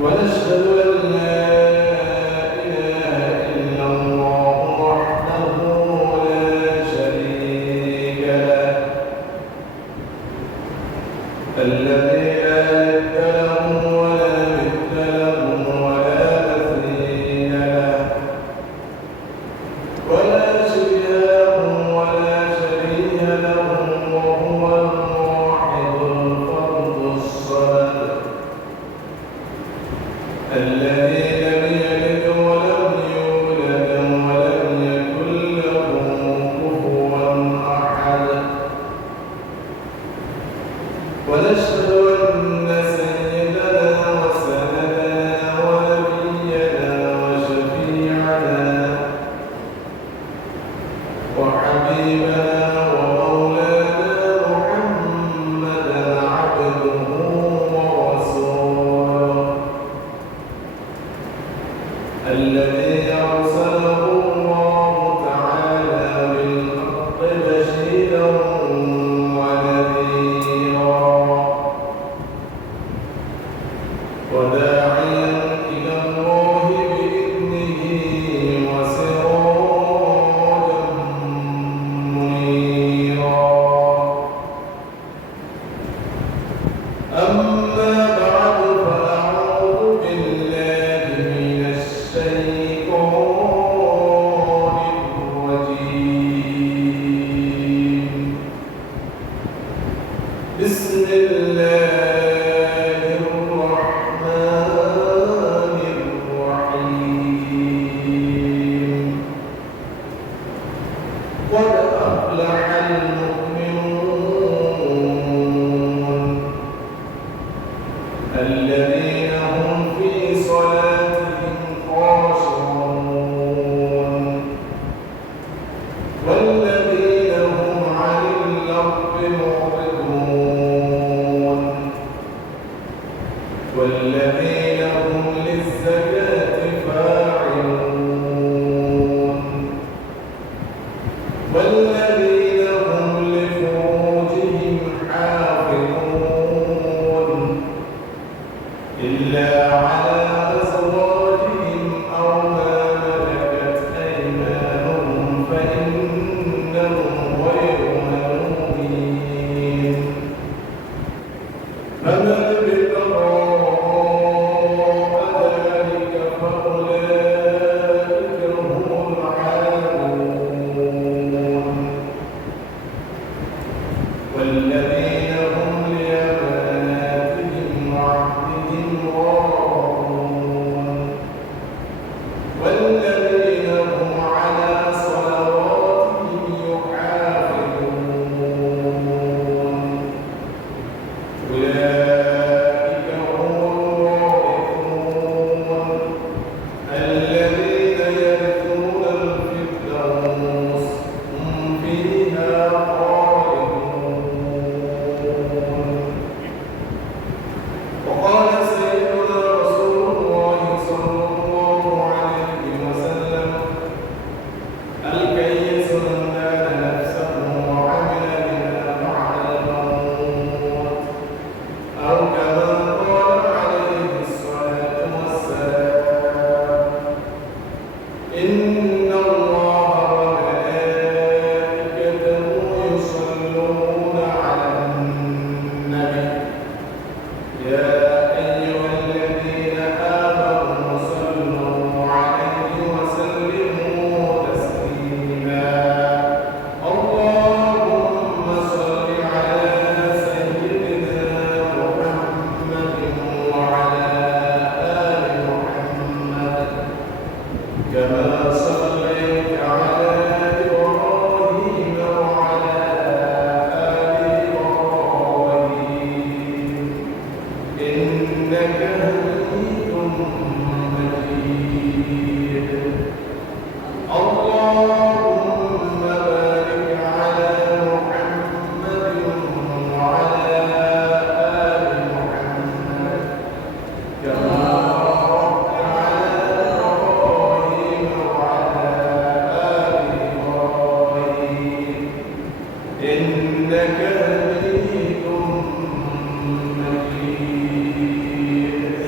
ونشهد أن لا إله إلا الله وحده لا شريك له الذي لا ند له ولا مثل له ولا مثيل له ولا شبه له ولا شبيه له وهو الواحد الفرد الصمد الذي لم يلد ولم يولد ولم يكن له كفوا أحد ونشهد أن سيدنا وسندنا ونبينا وشفيعنا وحبيبنا ومولانا محمدا عبده ورسوله الذي أرسله الله تعالى بالحق بشيرا ونذيرا وداعيا إلى الله بإذنه وسراجا منيرا أما بعد فأعوذ بالله من الشيطان الرجيم بسم الله الرحمن الرحيم قد أفلح المؤمنون الذين هم في صلاتهم خاشعون والذين هم عن اللغو معرضون والذين هم للزكاة فاعلون والذين هم لفروجهم حافظون إلا على أزواجهم أو ما ملكت أيمانهم فإنهم غير ملومين فمن ابتغى وراء ذلك فأولئك هم العادون والذين هم لأماناتهم وعهدهم راعون والذين هم على صلواتهم يحافظون أولئك هم الوارثون الذين يرثون الفردوس هم فيها خالدون وقال سيدنا رسول الله صلى الله عليه وسلم الكيس من دان نفسه وعمل بما بعد الموت أو كما قال عليه الصلاة والسلام إن الله وملائكته يصلون على النبي يا أيها الذين آمنوا صلوا عليه وسلموا تسليما اللهم صل على سيدنا محمد وعلى آل محمد كما صليت على إبراهيم وعلى آل إبراهيم إنك حميد مجيد اللهم بارك على محمد وعلى آل محمد كما باركت على إبراهيم وعلى آل إبراهيم إنك حميد مجيد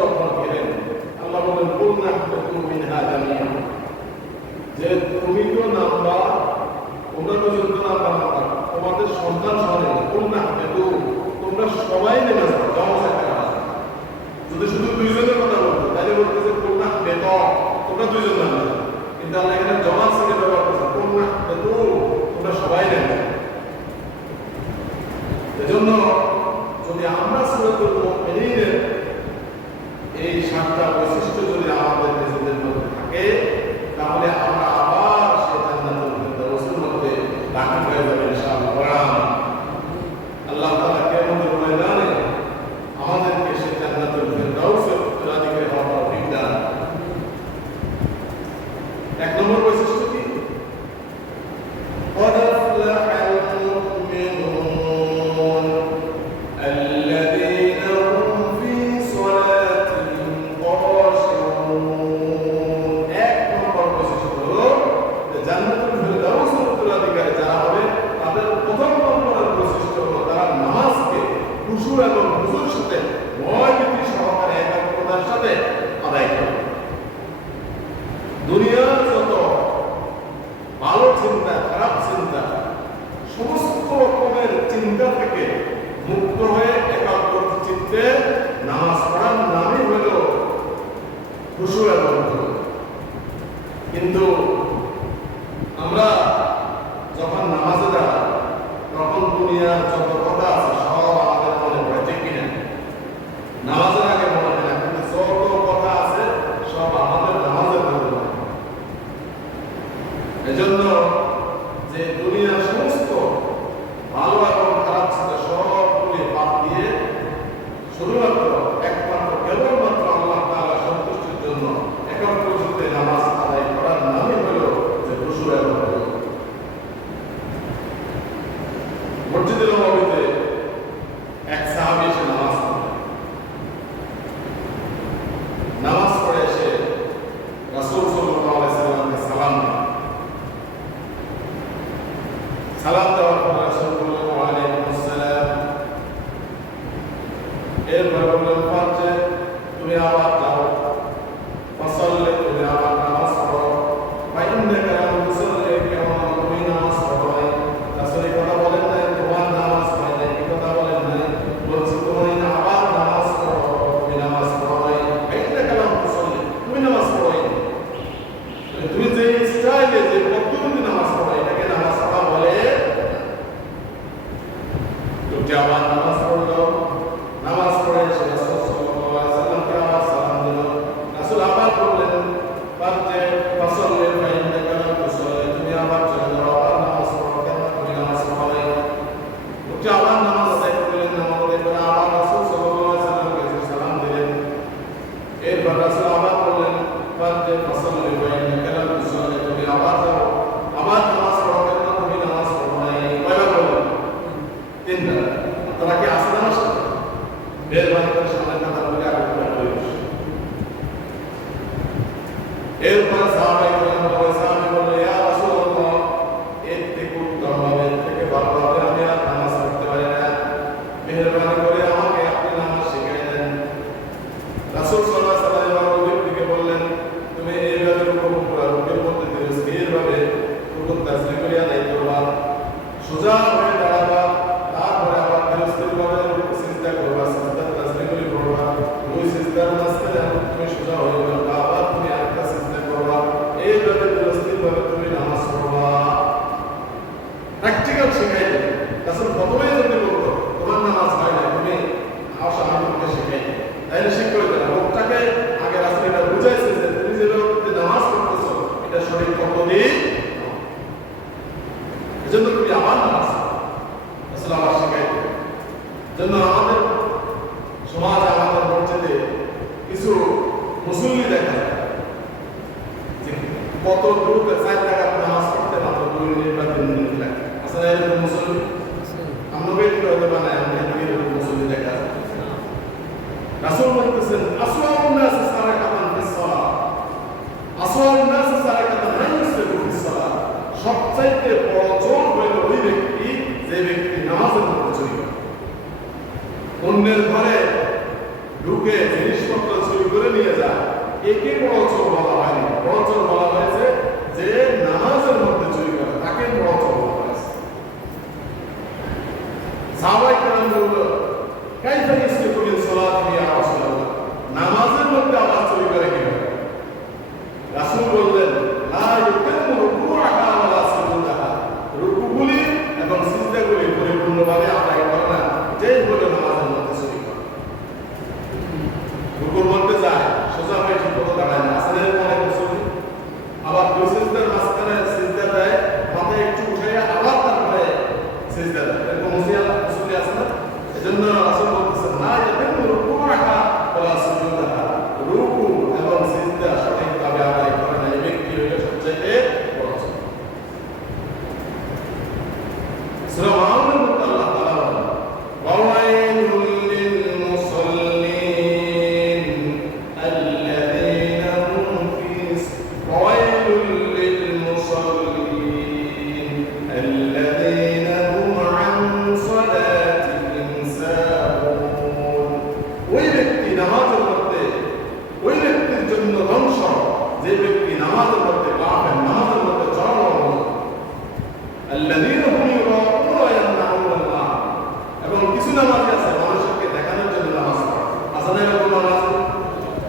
যখন গেলেন আল্লাহ বলেন কুলনা মিনহা জামিআ, যে তুমি তো নামবা, তোমরা পর্যন্ত নামবা না, তোমাদের সন্তান সরে কুলনা কিন্তু তোমরা সবাই নেমে যাও, জমা একটা কাজ। যদি শুধু দুইজনের কথা বলতো তাহলে বলতেছে কুলনা বেত, তোমরা দুইজন নামবে, কিন্তু আল্লাহ এখানে জমা থেকে ব্যবহার করছে কুলনা বেত, তোমরা সবাই নেমে। এজন্য যদি আমরা সূরাতুল মুমিনের এই 7টা বৈশিষ্ট্য যদি আমাদের নিজেদের মধ্যে থাকে, তাহলে আমরা আবার সেই জান্নাতুল ফেরদাউসের মধ্যে দাখিল হয়ে যাব ইনশাআল্লাহ। আল্লাহ তাআলা কিয়ামতের ময়দানে আমাদেরকে সেই জান্নাতুল ফেরদাউসের উত্তরাধিকারী হওয়ার তৌফিক দান। 1 নম্বর বৈশিষ্ট্য কি? قد أفلح المؤمنون الذين هم في صلاتهم خاشعون। 1 নম্বর বৈশিষ্ট্য হলো জান্নাতুল ফেরদাউসের উত্তরাধিকারী যারা হবে তাদের প্রথম নম্বরের বৈশিষ্ট্য হলো তারা নামাজকে খুশু এবং হুজুর সাথে ভয়ভীতি সহকারে একাগ্রতার সাথে আদায় করে। দুনিয়ার যত ভালো চিন্তা, খারাপ চিন্তা, সমস্ত রকমের চিন্তা থেকে মুক্ত হয়ে একাগ্র চিত্তে নামাজ পড়ার নামই হল খুশু এবং হুজুর। কিন্তু আমরা যখন নামাজে দাঁড়াই তখন দুনিয়ার যত কথা আছে সব আমাদের মনে পড়ে, ঠিক কিনা? নামাজের আগে মনে হয় না, কিন্তু যত কথা আছে সব আমাদের নামাজের মধ্যে মনে হয়। এজন্য যে দুনিয়ার সমস্ত ভালো এবং খারাপ চিন্তা সবগুলি বাদ দিয়ে শুধুমাত্র একমাত্র কেবলমাত্র আল্লাহ তাআলা সন্তুষ্টির জন্য একাগ্র চিত্তে নামাজ আদায় করার নামই হল যে খুশু এবং হুজুর। মসজিদে নববীতে এক সাহাবী এসে নামাজ পড়ে এসে রাসূল সাল্লাল্লাহু আলাইহি সাল্লামকে সালাম দেওয়ার পর রাসূল বললেন ওয়া আলাইকুমুস সালাম। এরপর বললেন ফারজে, তুমি আবার যাও, ফাসাল্লি, তুমি আবার নামাজ পড়ো, ফা ইন্নাকা লাম তুসাল্লি, কেননা তুমি নামাজ পড়ো নাই। রাসূল এই কথা বলেন নাই তোমার নামাজ হয় নাই, এই কথা বলেন নাই, বলছি তুমি আবার নামাজ পড়ো, তুমি নামাজ পড়ো নাই, ফা ইন্নাকা লাম তুসাল্লি, তুমি নামাজ পড়ো নাই। তুমি যে স্টাইলে যে পদ্ধতিতে নামাজ পড়ো এটাকে নামাজ পড়া বলে। লোকটি আবার নামাজ পড়লো, নামাজ পড়ে এসে রাসূল সাল্লাল্লাহু আলাইহি সাল্লামকে আবার সালাম দিল। রাসূল আবার বললেন ফারজে ফাসাল্লি ফা ইন্নাকা লাম তুসাল্লি, তুমি আবার চলে যাও, আবার নামাজ পড়ো, কেন তুমি নামাজ পড়ো নাই। লোকটি আবার নামাজ আদায় করলেন, নামাজ আদায় করে আবার রাসূল সাল্লাল্লাহু আলাইহি সাল্লামকে সালাম দিলেন। এরপর রাসূল আবার বললেন ফারজে ফাসাল্লি ফা ইন্নাকা লাম তুসাল্লি, তুমি আবার যাও, আবার নামাজ পড়ো, কেন তুমি নামাজ পড়ো নাই। কয়বার বললেন? 3 বার। তারা কি আসে নামাজ পড়তে? মেহরবানি করে সামনের কাতারগুলি আগে করে বসে। এরপর সাহাবায়ে কেরাম বললেন ইয়া রাসূলুল্লাহ, এর থেকে উত্তম হবে, এর থেকে ভালো হবে, আমি আর নামাজ পড়তে পারি না, মেহরবানি করে আমাকে আপনি নামাজ শিখিয়ে দেন। রাসূল সাল্লাল্লাহু আলাইহি ওয়াসাল্লাম ব্যক্তিকে বললেন তুমি এইভাবে রুকু করা, রুকুর মধ্যে স্থিরভাবে রুকু তাসবিহ করে আদায় করবা, সোজা হয়ে দাঁড়াবা, তারপরে আবার স্থিরভাবে রুকু সিজদা করবা, সিজদা তাসবিহ করে পড়বা, ওই সিজদার মাঝখানে তুমি সোজা হয়ে যাবা, আবার তুমি আরেকটা সিজদা করবা, এইভাবে স্থিরভাবে তুমি নামাজ পড়বা। প্র্যাকটিক্যাল শেখাই দেবে। রাসূল প্রথমেই যদি বলতো তোমার নামাজ হয় না, তুমি আসো আমি তোমাকে শেখাই দিই, তাইলে শিখতে হইতো না। লোকটাকে আগে রাসূল এটা বুঝাইছে যে তুমি যে নামাজ পড়তেছো এটা সঠিক পদ্ধতি, এজন্য তুমি আবার নামাজ রাসূল আবার শেখাই দেবে। জন্য আমাদের সমাজ, আমাদের মসজিদে কিছু মুসল্লি দেখা যায় যে কত দ্রুত 4 টাকা নামাজ পড়তে মাত্র 2 মিনিট বা 3 মিনিট লাগে। আসলে এরকম মুসল্লি আমরা বেশি হতে পারে, আমরা এরকম মুসল্লি দেখা যায়। রাসূল বলতেছেন আসওয়াউন নাস সারাকাতান ফিস সালাহ, আসওয়াউন নাস সারাকাতান লা ইউসরিফু ফিস সালাহ, সবচাইতে বড় চোর হইল ওই ব্যক্তি যে ব্যক্তি নামাজের মধ্যে চুরি করে। অন্যের ঘরে ঢুকে জিনিস জিনিসপত্র চুরি করে নিয়ে যায়, একে বড় চোর বলা হয়নি। বড় চোর বলা হয়েছে যে নামাজের মধ্যে চুরি করে, তাকে বড় চোর বলা হয়েছে। সাহাবায়ে কেরাম বলল, কাইফা ইসরিকু মিন সালাতি ইয়া রাসূলুল্লাহ, নামাজের মধ্যে আবার চুরি করে কিভাবে? রাসূল বললেন, লা ইউকিমু রুকুআহা ওয়ালা সুজুদাহা, রুকুগুলি এবং সিজদাগুলি পরিপূর্ণভাবে আদায় করে না, যেই হলো নামাজের মধ্যে চুরি করে। রুকুর মধ্যে যায়, সোজা হয়ে ঠিক মতো দাঁড়ায় না, আসলে অনেক চুরি। আবার দুই সিজদার মাঝখানে সিজদা দেয়, মাথায় একটু উঠে আবার তারপরে সিজদা দেয়, এরকম মুসলি আছে না? এজন্য রাসূল বলতেছেন, লা ইউকিমু রুকুআহা ওয়ালা সুজুদাহা, রুকু এবং সিজদা সঠিকভাবে আদায় করে না, এই ব্যক্তি হলো সবচেয়ে বড় চোর। সূরা মাউনের মধ্যে আল্লাহ তাআলা বলেন, ওয়াওয়াইলুল লিল মুসাল্লিন আল্লাযীনা হুম ফি ওয়াইলুল লিল মুসাল্লিন আল্লাযীনা হুম আন সালাতিহিম সাহুন, ওই ব্যক্তি নামাজের মধ্যে, ওই ব্যক্তির জন্য ধ্বংস যে ব্যক্তি নামাজের মধ্যে গাফেল, নামাজের মধ্যে চরম, আল্লাযীনা হুম ইউরাউনা ওয়া ইয়ামনাউনা আল্লাহ, এবং কিছু নামাজ আছে মানুষকে দেখানোর জন্য নামাজ পড়ে। আসলে এরকম নামাজ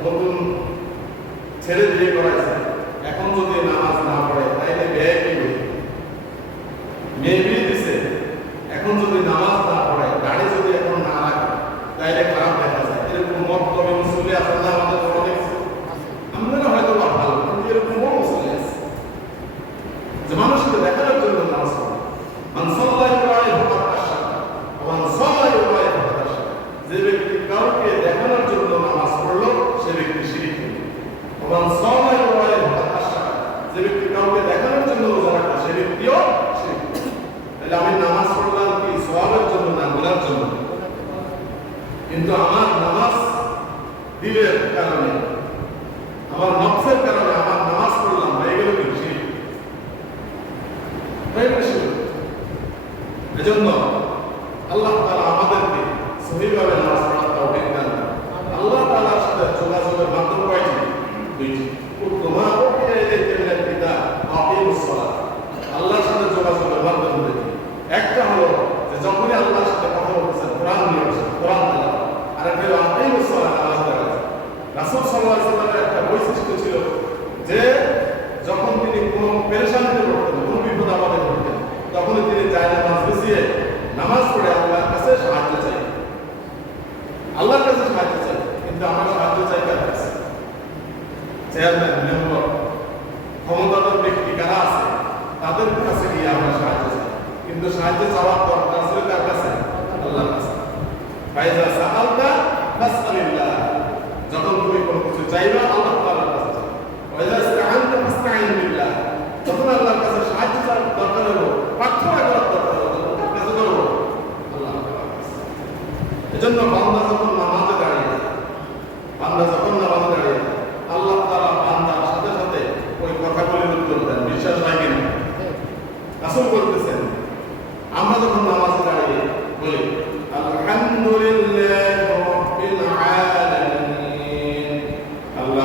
নতুন ছেলে বিয়ে করাইছে, এখন যদি নামাজ না পড়ে তাইলে বিয়ে কি হবে? মেয়ে বিয়ে দিছে, এখন যদি নামাজ না পড়ে, দাড়ি যদি এখন না রাখে, তাইলে খারাপ দেখা যায়। এরকম মতলবী মুসল্লি আছে না আমাদের অনেক, আমরা হয়তো বা ভালো, কিন্তু এরকম বড় মুসল্লি আছে যে মানুষকে দেখানোর জন্য নামাজ পড়ে। মান সাল্লা ইউরাই ফাকাদ আশরাকা ওয়া মান সাল্লা ইউরাই ফাকাদ আশরাকা, যে ব্যক্তি কাউকে দেখানোর জন্য নামাজ পড়লো সে ব্যক্তি শিরক করলো। ওয়া মান সাল্লা ইউরাই ফাকাদ আশরাকা, যে ব্যক্তি কাউকে দেখানোর জন্য রোজা রাখলো সে ব্যক্তিও শিরক করলো। তাহলে আমি নামাজ পড়লাম কি সওয়াবের জন্য না গুনার জন্য? কিন্তু আমার নামাজ দিলের কারণে, আমার নফসের কারণে আমার নামাজ পড়লাম, হয়ে গেল কি শিরক, হয়ে গেল শিরক। এজন্য আল্লাহ তাআলা আমাদেরকে সহিভাবে নামাজ পড়ার তৌফিক দান করেন। আল্লাহ তাআলার সাথে যোগাযোগের মাধ্যম কয়টি? দুইটি। উত্তমা উহিয়া ইলাইকা মিনাল কিতাব আকিমুস সালাত, আল্লাহর সাথে যোগাযোগের মাধ্যম দুইটি। একটা হলো যে যখনই আল্লাহর সাথে কথা বলতেছেন কোরআন নিয়ে বসে, কোরআন তেলাওয়াত, আর একটা হলো আকিমুস সালাত, নামাজ পড়া। রাসূল সাল্লাল্লাহু আলাইহি ওয়াসাল্লামের একটা বৈশিষ্ট্য ছিল যে যখন তিনি কোনো পেরেশানিতে পড়তেন, কোনো বিপদ আপদে পড়তেন, তখন তিনি জায়নামাজ বিছিয়ে নামাজ পড়ে আল্লাহর কাছে সাহায্য চাই, আল্লাহর কাছে সাহায্য চাই। কিন্তু আমরা সাহায্য চাই কার কাছে? চেয়ারম্যান, মেম্বার, ক্ষমতাধর ব্যক্তি কারা আছে তাদের কাছে গিয়ে আমরা সাহায্য চাই। কিন্তু সাহায্য চাওয়ার দরকার ছিল কার কাছে? আল্লাহর কাছে। ফাইজা সাআলতা ফাসআলিল্লাহ, যখন তুমি কোনো কিছু চাইবা আল্লাহ তাআলার কাছে চাও। ওয়াইজা ইসতাআনতা ফাসতাঈন বিল্লাহ, যখন আল্লাহর কাছে সাহায্য চাওয়ার দরকার হলো, প্রার্থনা করার দরকার হলো, কার কাছে করব? আল্লাহ তাআলার কাছে। এজন্য বান্দা যখন নামাজে দাঁড়িয়ে যায়, বান্দা যখন নামাজে দাঁড়িয়ে যায়, আল্লাহ তাআলা বান্দার সাথে সাথে ওই কথাগুলির উত্তর দেন। বিশ্বাস হয় কিনা? রাসূল বলতেছেন, আমরা যখন নামাজে দাঁড়িয়ে বলি আলহামদুলিল্লাহি রাব্বিল আলামিন, আল্লাহ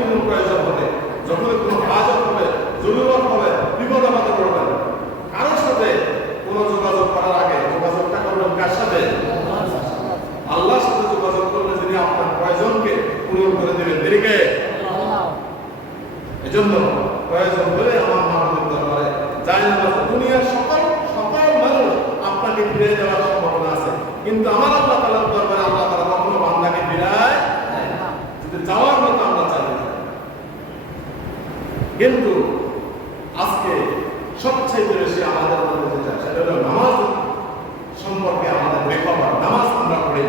কোনো প্রয়োজন হবে, যখনই কোনো হাজত হবে, জরুরত হবে, বিপদ আপদে পড়বেন, কারোর সাথে কোনো যোগাযোগ করার আগে যোগাযোগটা করবেন কার সাথে? আল্লাহর সাথে যোগাযোগ করলে যিনি আপনার প্রয়োজনকে পূরণ করে দেবেন, দেরিকে। এজন্য প্রয়োজন হলে আমার মাহবুবের দরবারে যায় না। দুনিয়ার সকল মানুষ আপনাকে ফিরে দেওয়ার সম্ভাবনা আছে, কিন্তু আমার আল্লাহ তাআলার দরবারে আল্লাহ তাআলা কখনো বান্দাকে ফিরায় যদি যাওয়ার মতো আমরা চাই। কিন্তু আজকে সবচেয়ে বেশি আমাদের মধ্যে যেটা সেটা হলো নামাজ সম্পর্কে আমাদের বেখবর। নামাজ আমরা পড়ি,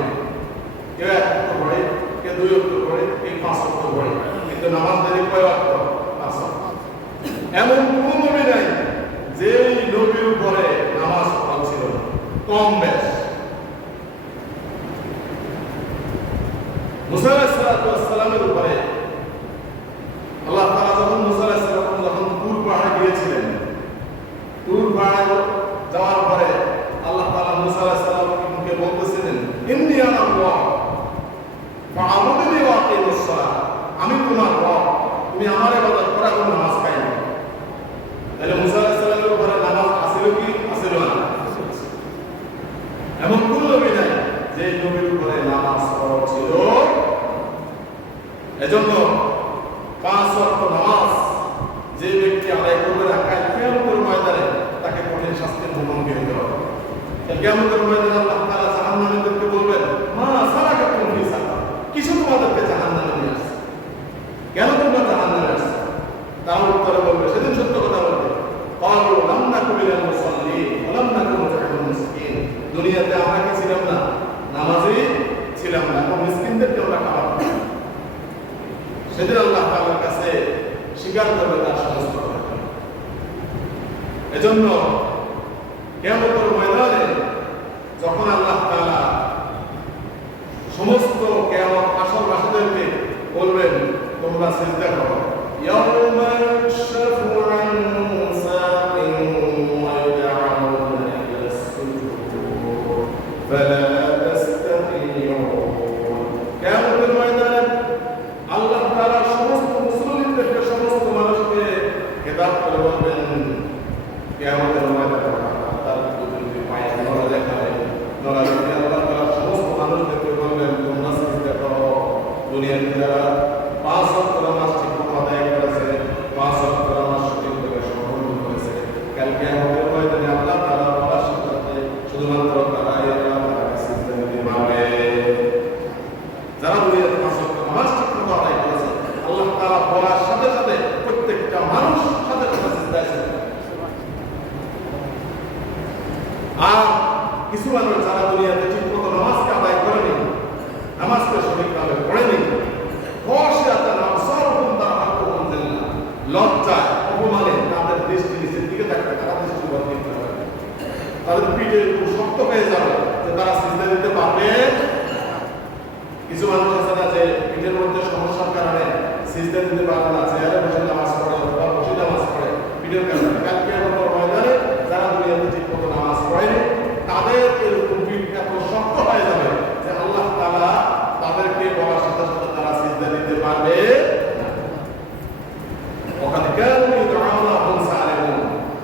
কেউ 1 ওয়াক্ত পড়ে, কেউ 2 ওয়াক্ত পড়ে, কেউ 5 ওয়াক্ত পড়ে, কিন্তু নামাজ ধরে কয় ওয়াক্ত? 5 ওয়াক্ত। এমন কোন নবী নাই যে নবীর উপরে নামাজ ফরজ ছিল না, কম বেশ। মুসা আলাইহিস সালামের উপরে আল্লাহ তাআলা যখন মুসা আলাইহিস সালাম যখন তুর পাহাড়ে গিয়েছিলেন, তুর পাহাড়ে যাওয়ার পরে আল্লাহ তাআলা মুসা আলাইহিস সালামকে বলতেছিলেন, ইন্নী আনা আল্লাহ ফা'বুদনি ওয়া আকিমুস সালাহ, আমি তোমার রব, তুমি আমার ইবাদত করো এবং নামাজ কায়েম করো। তাহলে মুসা আলাইহিস সালামের উপরে নামাজ আছিল কি আছিল না? এমন কোন নবী নাই যে নবীর উপরে নামাজ ফরজ ছিল। এজন্য 5 ওয়াক্ত নামাজ যে ব্যক্তি আদায় করবে না, কাল কিয়ামতের ময়দানে তাকে কঠিন শাস্তির মুখোমুখি হতে হবে। কিয়ামতের ময়দানে আল্লাহ তাআলা জাহান্নামীদেরকে বলবেন, মা সালাকাকুম ফি সাকার, কিসে তোমাদেরকে জাহান্নামে নিয়ে আসছে, কেন তোমরা জাহান্নামে আসছো? তারা উত্তরে বলবে, সেদিন সত্য কথা বলবে, ক্বালু লাম নাকু মিনাল মুসাল্লিন ওয়া লাম নাকু নুত'ইমুল মিসকিন, দুনিয়াতে আমরা কি ছিলাম না? নামাজি ছিলাম না, এবং মিসকিনদেরকে আমরা খাওয়াতাম। সেদিন আল্লাহ তাআলার কাছে স্বীকার করবে তার সমস্ত কথা। এজন্য কিয়ামতের ময়দানে যখন আল্লাহ তাআলা সমস্ত কিয়ামত আসরবাসীদেরকে বলবেন, তোমরা সিজদা করো, ইয়াউমা ইয়াকশাফু আন সাকিন ওয়া ইউদআউনা ইলা সুজুদ ফালা তাস্তাতিউন। কিয়ামতের ময়দানে আল্লাহ তাআলা সমস্ত মুসলিমদেরকে, সমস্ত মানুষকে খেতাব করে বলবেন, কিয়ামতের ময়দানে তার যদি পায়ে নড়া দেখায়, নড়া দেখে আল্লাহ তাআলা সমস্ত মানুষদেরকে বলবেন, তোমরা সিজদা করো। দুনিয়াতে যারা 5 ওয়াক্ত নামাজ ঠিকমতো আদায় করেছে, 5 ওয়াক্ত নামাজ সঠিকভাবে সম্পন্ন করেছে, কাল কিয়ামতের ময়দানে আল্লাহ তাআলা বলার সাথে শুধুমাত্র তারাই তাকে সিজদা দিতে পারবে। যারা দুনিয়াতে 5 ওয়াক্ত নামাজ ঠিকমতো আদায় করেছে, আল্লাহ তাআলা বলার সাথে সাথে প্রত্যেকটা মানুষ সাথে সাথে সিজদায় যাবে। আর কিছু মানুষ যারা দুনিয়াতে ঠিকমতো নামাজকে আদায় করেনি, নামাজকে সঠিকভাবে পড়েনি, লজ্জায় অপমানে তাদের দৃষ্টি নিচের দিকে থাকবে, তারা দৃষ্টি বন্ধ হবে, তাদের পিঠে শক্ত হয়ে যাবে যে তারা সিজদা দিতে পারবে। কিছু মানুষ আছে না যে পিঠের মধ্যে সমস্যার কারণে সিজদা দিতে পারে না, চেয়ারে বসে নামাজ পড়ে অথবা বসে নামাজ পড়ে পিঠের কারণে। কাল কিয়ামতের ময়দানে যারা দুনিয়াতে ঠিকমতো নামাজ পড়েনি, তাদের এরকম পিঠ এত শক্ত হয়ে যাবে যে আল্লাহ তাআলা তাদেরকে বলার সাথে সাথে তারা সিজদা দিতে পারবে।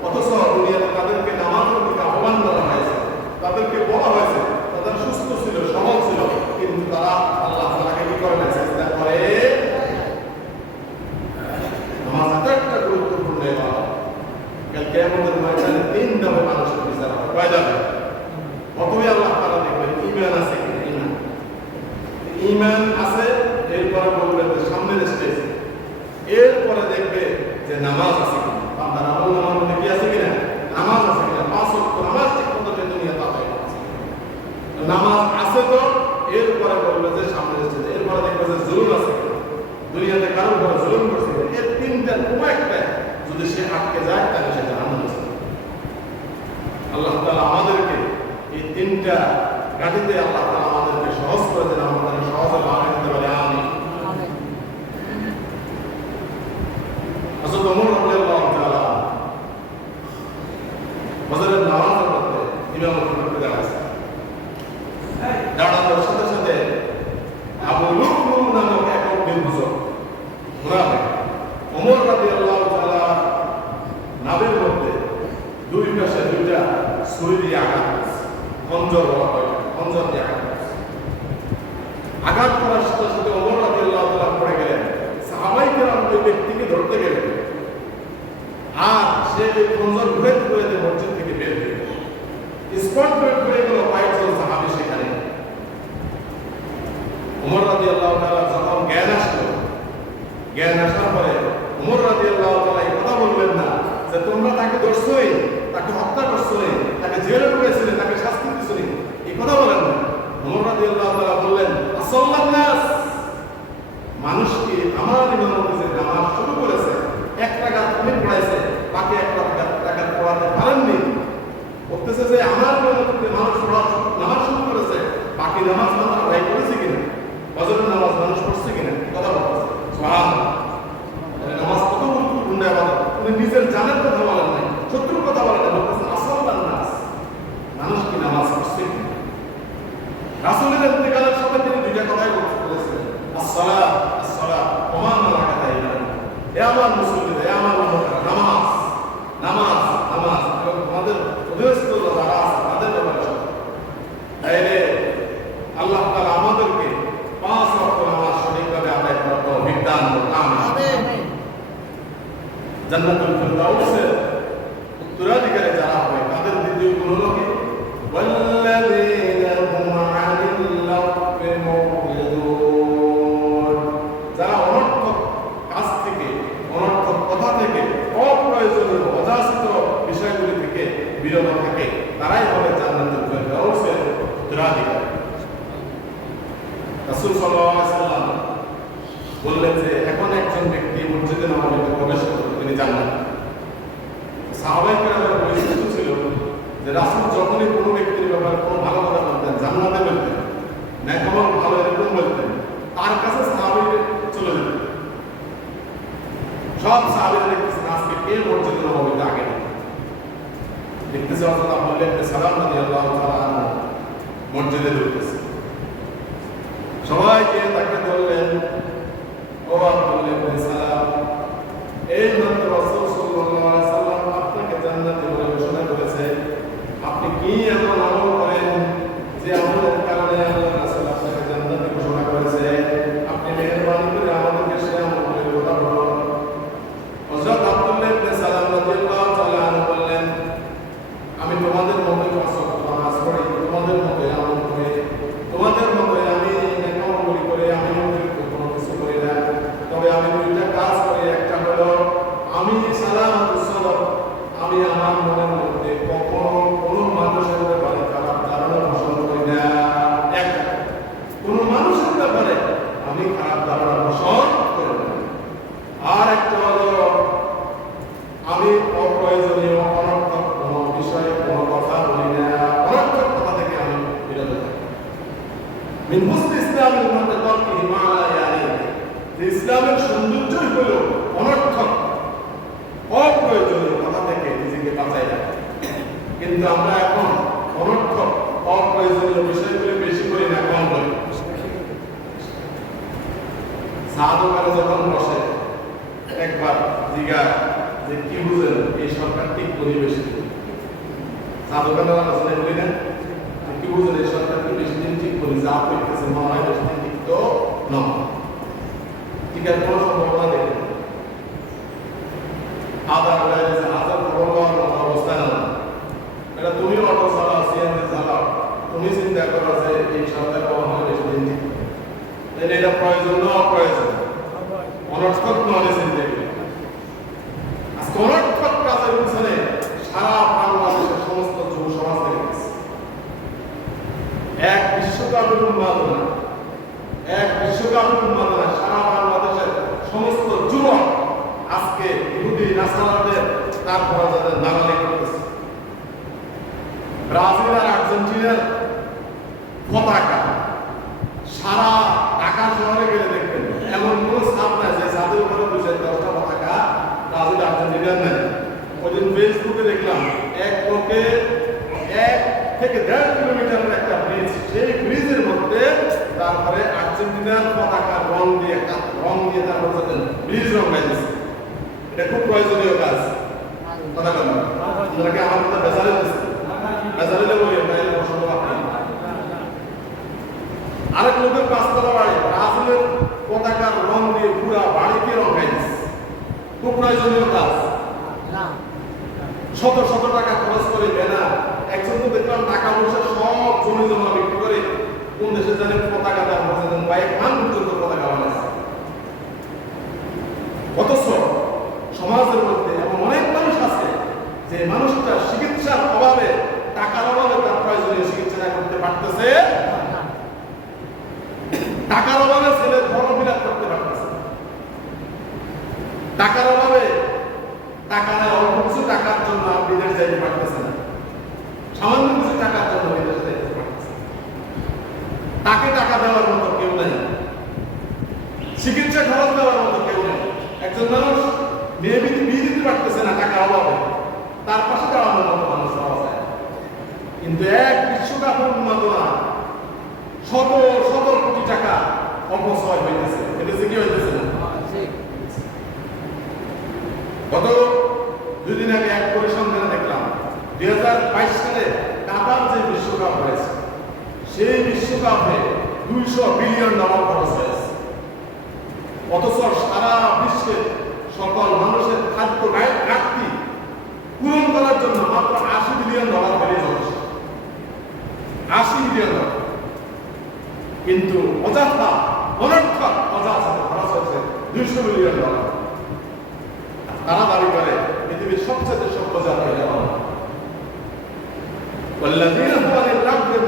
অথচ দুনিয়াতে তাদেরকে নামাজের দিকে আহ্বান করা হয়েছে, তাদেরকে বলা হয়েছে, তাদের সুস্থ ছিল, সবল ছিল, কিন্তু তারা আল্লাহ তাআলাকে কি করে না? সিজদা করে। নামাজ এত একটা গুরুত্বপূর্ণ ইবাদত। কাল কিয়ামতের ময়দানে 3 ধাপে মানুষের বিচার হবে। কয় ধাপে? প্রথমে আল্লাহ তাআলা দেখবেন ঈমান আছে কিনা। ঈমান আছে, এরপরে বলবেন যে সামনের স্টেজ, এরপরে দেখবে যে নামাজ আছে কিনা, আপনার আমল নামার মধ্যে কি আছে কিনা, নামাজ আছে কিনা, 5 ওয়াক্ত নামাজ ঠিকমতো দুনিয়াতে আদায় করছে, নামাজ আছে তো, এরপরে বলবে যে সামনে স্টেজ, এরপরে দেখবে যে জুলুম আছে কিনা, দুনিয়াতে কারোর উপরে জুলুম করছে কিনা। এর 3টার কোনো একটা যদি সে আটকে যায় তাহলে সে জাহান্নামে যাবে। আল্লাহ তাআলা আমাদেরকে এই 3টা গাড়িতে আল্লাহ তাআলা আমাদেরকে সহজ করে দেন, আমাদের সহজে বানিয়ে দিতে পারে। আমিন। হযরত ওমর রাদিয়াল্লাহু তাআলা ফজরের নামাজের মধ্যে ইমামতি করতে দাঁড়ালেন। দাঁড়ানোর সাথে সাথে আবু লুকলুক নামক এক বুজুর্গ, ওনার থেকে ওমর রাদিয়াল্লাহু তাআলা নাভির মধ্যে দুই পাশে দুইটা ছুরি দিয়ে আঘাত করেছে, খঞ্জর বলা হয়, খঞ্জর দিয়ে আঘাত করেছে। আঘাত করার সাথে সাথে ওমর রাদিয়াল্লাহু তাআলা পড়ে গেলেন। সাহাবায়ে কেরাম ওই ব্যক্তিকে ধরতে গেলেন, আর সে ওই খঞ্জর ঘুরাইতে ঘুরাইতে মসজিদ থেকে বের হয়ে গেল। স্পট হয়ে গেল কয়েকজন সাহাবী সেখানে। ওমর রাদিয়াল্লাহু তাআলা যখন জ্ঞান আসলো, জ্ঞান আসার পরে ওমর রাদিয়াল্লাহু তাআলা এই কথা বললেন না যে তোমরা তাকে ধরছই, তাকে হত্যা করছই, তাকে জেলে ঢুকাইছিলে, তাকে শাস্তি দিছনি, এই কথা বলেন না। ওমর রাদিয়াল্লাহু তাআলা বললেন, আসসাল্লাহু নাস, মানুষ কি আমার ইমামতি যে নামাজ শুরু করেছে, এক রাকাত তুমি পড়াইছে, বাকি এক রাকাত পড়াতে পারেননি, বলতেছে যে আমার ইমামতিতে মানুষ নামাজ শুরু করেছে, বাকি নামাজ আমরা আদায় করেছি কিনা, ফজরের নামাজ মানুষ পড়ছে কিনা, কথা বলতেছে। সুবহানাল্লাহ, নামাজ কত গুরুত্বপূর্ণ ইবাদত। উনি নিজের জানের কথা বলেন নাই, শত্রুর কথা বলেন নাই, বলতেছেন আসসাল্লাহু নাস, মানুষ কি নামাজ পড়ছে কিনা। রাসূলের ইন্তেকালের সাথে তিনি দুইটা কথাই বলেছিলেন, আসসালাত আসসালাত ওয়া মা মালাকাত আইমানুকুম, হে আমার মুসলিমরা, হে আমার উম্মতরা, নামাজ নামাজ নামাজ, এবং তোমাদের অধীনস্থ যারা আছে তাদের ব্যাপারে সতর্ক। তাইলে আল্লাহ তাআলা আমাদেরকে 5 ওয়াক্ত নামাজ সঠিকভাবে আদায় করার তৌফিক দান করুন, আমিন। জান্নাতুল ফিরদাউসের উত্তরাধিকারী যারা হবে তাদের দ্বিতীয় গুণ হলো কি, ওয়াল্লাযীনা হুম আনিল লাগবি মুরিদুন, যারা অনর্থক কাজ থেকে, অনর্থক কথা থেকে, অপ্রয়োজনীয় অযাচিত বিষয়গুলি থেকে বিরত থাকে, তারাই হবে জান্নাতুল ফিরদাউসের উত্তরাধিকারী। রাসূল সাল্লাল্লাহু আলাইহি ওয়াসাল্লাম বললেন যে এখন একজন ব্যক্তি মসজিদে নববীতে প্রবেশ করবে, তিনি জান্নাত। সাহাবায়ে কেরামের পরিস্থিতি ছিল যে রাসূল যখনই কোনো ব্যক্তির ব্যাপারে কোনো ভালো কথা বলতেন, জান্নাতে বলতেন, নেকমল ভালো এরকম বলতেন, তার কাছে সাহাবীরা চলে যেতেন। সব সাহাবীরা দেখতেছেন আজকে কে মসজিদে নববীতে আগে দেখতেছে। হযরত আব্দুল্লাহ ইবনে সালাম রাদিয়াল্লাহু তাআলা আনহু মসজিদে ঢুকতেছে, সবাইকে তাকে বললেন, ও আব্দুল্লাহ ইবনে সালাম, এই মাত্র রাসূল সাল্লাল্লাহু আলাইহি সাল্লাম আপনাকে জান্নাতে বলে ঘোষণা করেছে, আপনি কি এমন আমল করেন যে আমলের কারণে আল্লাহ রাসূল আপনাকে জান্নাতে ঘোষণা করেছে? আপনি মেহেরবানি করে আমাদেরকে সে আমলের কথা বলুন। হযরত আব্দুল্লাহ ইবনে সালাম রাদিয়াল্লাহু তাআলা আনহু বললেন, আমি তোমাদের মতোই 5 ওয়াক্ত নামাজ পড়ি, তোমাদের মতোই আমল করি, তোমাদের মতোই আমি নেকামল করে, আমি কোনো কিছু করি না, তবে আমি দুইটা কাজ করি। একটা হলো আমি সালামাতুস সাদর, আমি আমার মনের মধ্যে কখনো কোনো মানুষের ব্যাপারে খারাপ ধারণা পোষণ করি না, একটা কোনো মানুষের ব্যাপারে আমি খারাপ ধারণা পোষণ করি না। আর একটা হলো আমি অপ্রয়োজনীয় অনর্থক কোনো বিষয়ে কোনো কথা বলি না, অনর্থক কথা থেকে আমি বিরত থাকি। মিন হুসনি ইসলামিল মার'i তারকিহি মা লা ইয়ানি, যে ইসলামের সৌন্দর্যই হলো অনর্থক অপ্রয়োজনীয় কথা থেকে নিজেকে বাঁচাই রাখা। কিন্তু আমরা এখন অনর্থক অপ্রয়োজনীয় বিষয়গুলি বেশি করি না, কম করি। চা দোকানে যখন বসে একবার জিজ্ঞাসা যে কি বুঝেন এই সরকার ঠিক পরিবেশ, চা দোকানের আলোচনা বলি না, কি বুঝেন এই সরকার কি বেশি দিন ঠিক করি, যা পেতেছে মনে হয় বেশি দিন ঠিক তো নয়, ঠিক আছে, কোনো সম্ভাবনা দেখে আদার হয়েছে, আদার প্রবল অবস্থা না, এটা তুমি অটো চালাও, সিএনজি চালাও, তুমি চিন্তা করো যে এই সরকার মনে হয় বেশি দিন ঠিক, এটা প্রয়োজন না অপ্রয়োজন, অনর্থক নয় চিন্তা করি। আজকে অনর্থক কাজের পিছনে সারা বাংলাদেশের সমস্ত যুব সমাজ লেগে গেছে। এক বিশ্বকাপের উন্মাদনা, এক বিশ্বকাপের উন্মাদনা সারা বাংলাদেশের সমস্ত যুবক আজকে ইহুদি নাসারাদের তারপর যাদের দালালি করতেছে। ব্রাজিল আর আর্জেন্টিনার পতাকা সারা ঢাকা শহরে গেলে দেখবেন এমন কোন ছাপ নাই যে ছাদের উপরে 2-10টা পতাকা ব্রাজিল আর্জেন্টিনার নেই। ওই দিন ফেসবুকে দেখলাম এক লোকে 1 থেকে 1.5 কিলোমিটারের একটা ব্রিজ, সেই ব্রিজের মধ্যে তারপরে আর্জেন্টিনার পতাকা রং দিয়ে রং দিয়ে তারপর ব্রিজ রং গাইতেছে। এটা খুব প্রয়োজনীয় কাজ। কথা বলেন আপনাকে আমার কথা বেজারে দিচ্ছে, বেজারে বলি তাইলে পছন্দ আপনি। আরেক লোকের পাঁচতলা বাড়ি ব্রাজিলের পতাকার রং দিয়ে পুরা বাড়িকে রং গাইতেছে। খুব প্রয়োজনীয় কাজ। শত শত টাকা খরচ করে ব্যানার, একজন তো দেখলাম টাকা পয়সা সব জমি জমা বিক্রি করে কোন দেশে জানেন পতাকা দাম বলছেন বাইক মান পর্যন্ত পতাকা বানাচ্ছে। অথচ সমাজের মধ্যে এমন অনেক মানুষ আছে যে মানুষটা চিকিৎসার অভাবে, টাকার অভাবে তার প্রয়োজনীয় চিকিৎসা করতে পারতেছে, টাকার অভাবে ছেলে ধর্ম বিলাপ করতে পারতেছে, টাকার অভাবে টাকা নেই, অল্প কিছু টাকার জন্য বিদেশ যাইতে পারতেছে না, সামান্য কিছু টাকার জন্য বিদেশ যাইতে পারতেছে। তাকে টাকা দেওয়ার মতো কেউ নেই, চিকিৎসা খরচ দেওয়ার মতো কেউ নেই। একজন মানুষ বিয়ে দিতে পারতেছে না টাকার অভাবে, তার পাশে দাঁড়ানোর মতো মানুষ পাওয়া যায়। কিন্তু এক বিশ্বকাপের উন্মাদনা শত শত কোটি টাকা অপচয় হইতেছে, এটা কি হইতেছে না? গত দুদিন আগে এক পরিসংখ্যানে দেখলাম 2022 সালে কাতার যে বিশ্বকাপ হয়েছে সেই বিশ্বকাপে $200 বিলিয়ন খরচ হয়েছে। অথচ সারা বিশ্বের সকল মানুষের খাদ্য ঘাটতি পূরণ করার জন্য মাত্র $80 বিলিয়ন বেড়ে চলেছে। $80 বিলিয়ন। কিন্তু অযথা অনর্থক অযথা খরচ হচ্ছে $200 বিলিয়ন। তারা দাবি করে পৃথিবীর সবচেয়ে সভ্য জাতি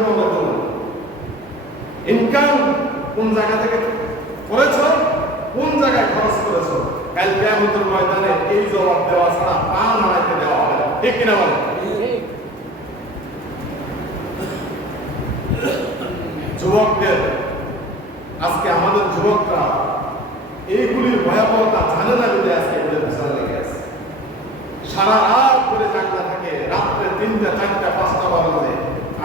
হলো ইনকাম কোন জায়গা থেকে করেছ, কোন জায়গায় খরচ করেছ, কাল কিয়ামতের ময়দানে এই জবাব দেওয়া ছাড়া পা নাড়াইতে দেওয়া হবে না। ঠিক কিনা বলেন? যুবকদের আজকে আমাদের যুবকরা এইগুলির ভয়াবহতা জানে না বলে আজকে এদের বিচার লেগে আছে। সারা রাত করে জাগনা থাকে, রাত্রে 3টা 4টা 5টা বাজে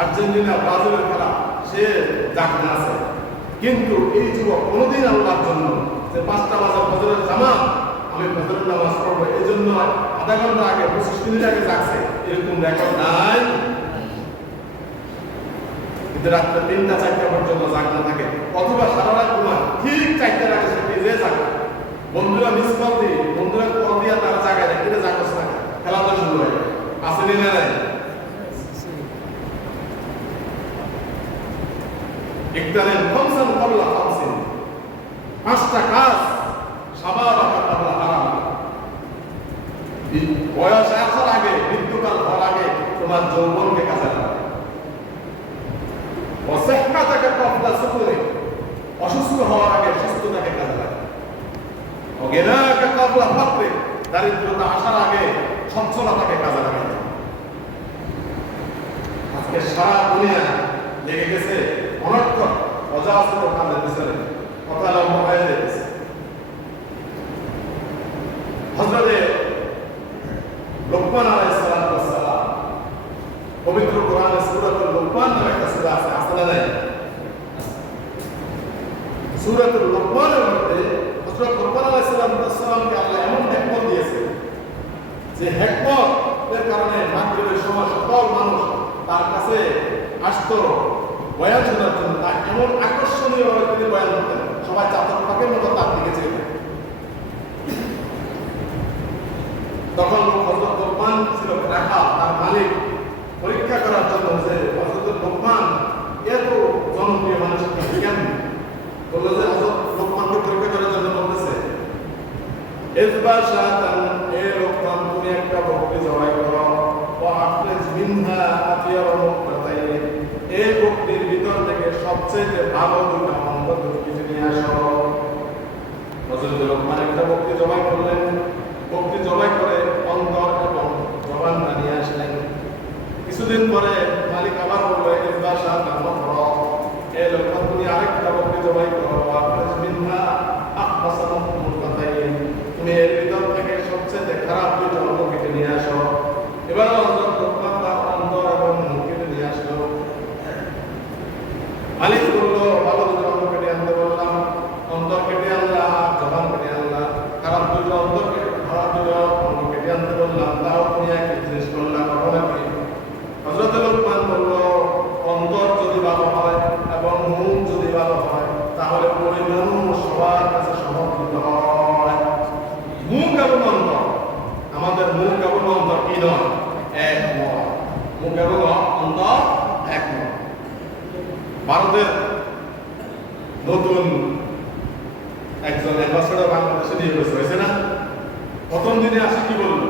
আর্জেন্টিনা ব্রাজিলের খেলা, সে জাগনা আছে। কিন্তু এই যুবক কোনোদিন আল্লাহর জন্য যে 5টা বাজে ফজরের জামাত আমি ফজরের নামাজ পড়বো এই জন্য আধা ঘন্টা আগে 25 মিনিট আগে জাগছে, এরকম রেকর্ড নাই। কিন্তু রাত্রে 3টা 4টা পর্যন্ত জাগনা থাকে, অথবা সারা রাত ঘুমায়, ঠিক 4টার আগে সে নিজে জাগে। বন্ধুরা মিস কল দিয়ে, বন্ধুরা কল দিয়ে তারা জায়গায় রাখে, জাগস না, খেলা তো শুরু হয়। আসেনি না নাই? ইকতারেন খামসান ক্বাবলা খামসিন, 5টা কাজ শাবাবাকা ক্বাবলা হারাম। বয়স আসার আগে, মৃত্যুকাল হওয়ার আগে তোমার যৌবনকে কাজে লাগাও। ওয়াসিহ্হাতাকা ক্বাবলা সুকুরি, অসুস্থ হওয়ার আগে সুস্থতাকে কাজে লাগাও। ওয়াগিনাকা ক্বাবলা ফাকরি, দারিদ্রতা আসার আগে সচ্ছলতাকে কাজে লাগাও। আজকে সারা দুনিয়া লেগে গেছে অনর্থক অযাচিত কাজের পিছনে, কথা লম্বা হয়ে যেতেছে। হযরতে লোকমান আলাইহিস সালাম পবিত্র কোরআনে সূরাতুল লোকমান নামে একটা সূরা আছে, আসলে নাই? সূরাতুল লোকমানের মধ্যে হযরত লোকমান আলাইহিস সালামকে আল্লাহ এমন হিকমত দিয়েছে যে হিকমতের কারণে মাগরিবের সময় সকল মানুষ তার কাছে আসতো বয়ান শোনার জন্য। তার এমন আকর্ষণীয় ভাবে তিনি বয়ান করতেন, সবাই চাতক পাখির মতো তার দিকে চেয়ে। তখন হযরত লোকমান ছিল রাখা, তার মালিক পরীক্ষা করার জন্য যে হযরত লোকমান এত জনপ্রিয় মানুষ কেন বললো, যে হযরত লোকমানকে পরীক্ষা করার জন্য বলতেছে, ইজবা শাতান, এ লোকমান তুমি একটা বকরি জবাই করো, ওয়া আখরিজ মিনহা আতিয়াবা মুকতাতাইন, এই বকরির ভিতর থেকে সবচেয়ে ভালো দুটো অঙ্গ কিছু নিয়ে আসো। হযরত লোকমান একটা বকরি জবাই করলেন, বকরি জবাই করে অন্তর এবং জবানটা নিয়ে আসলেন। কিছুদিন পরে মালিক আবার বললো, ইজবা শাতান করো, এই লোকমান তুমি আরেকটা বকরি জবাই করো, ওয়া আখরিজ মিনহা আখবাসা মুকতাতাইন, তুমি এর ভিতর থেকে সবচেয়ে খারাপ দুটো অঙ্গ কেটে নিয়ে আসো। এবার হযরত লোকমান তার অন্তর এবং মুখ কেটে নিয়ে আসলো। মালিক বললো, ভালো দুটো অঙ্গ কেটে আনতে বললাম, অন্তর কেটে আনলাম, তোমাদের অন্তরকে ধরা দিল, অন্তরকে জানতে বললাম, তাও তুমি একই জিনিস করলাম আপনাকে। হযরত লোকমান বলল, অন্তর যদি ভালো হয় এবং মন যদি ভালো হয় তাহলে পরিমাণও সবার কাছে সমর্পিত হয়। মুখ এবং অন্তর, আমাদের মুখ এবং অন্তর কি নয়? এক নয়। মুখ এবং অন্তর এক নয়। ভারতের নতুন একজন অ্যাম্বাসেডর বাংলাদেশে নিয়ে হয়েছে না? প্রথম দিনে আসে কি বলল,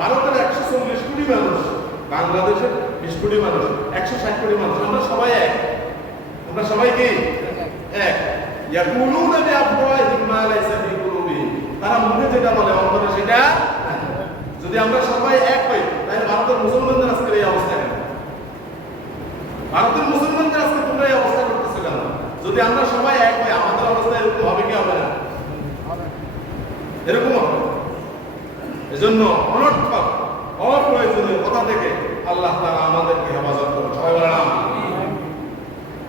ভারতের 140 কোটি মানুষ, বাংলাদেশের 20 কোটি মানুষ, 160 কোটি মানুষ, আমরা সবাই এক। আমরা সবাই কি এক? ইয়াকুলুনা বিআফওয়াহিহিম মা লাইসা ফি কুলুবিহিম, তারা মুখে যেটা বলে অন্তরে সেটা। যদি আমরা সবাই এক হই তাহলে ভারতের মুসলমানদের আজকে এই অবস্থা কেন? ভারতের মুসলমানদের আজকে তোমরা এই অবস্থা করতেছো কেন? যদি আমরা সবাই এক হই আমাদের অবস্থা এরকম হবে কি হবে না? এরকম হবে। এজন্য অনর্থক অপ্রয়োজনীয় কথা থেকে আল্লাহ তাআলা আমাদেরকে হেফাজত করুন। সবাই বলেন আমিন।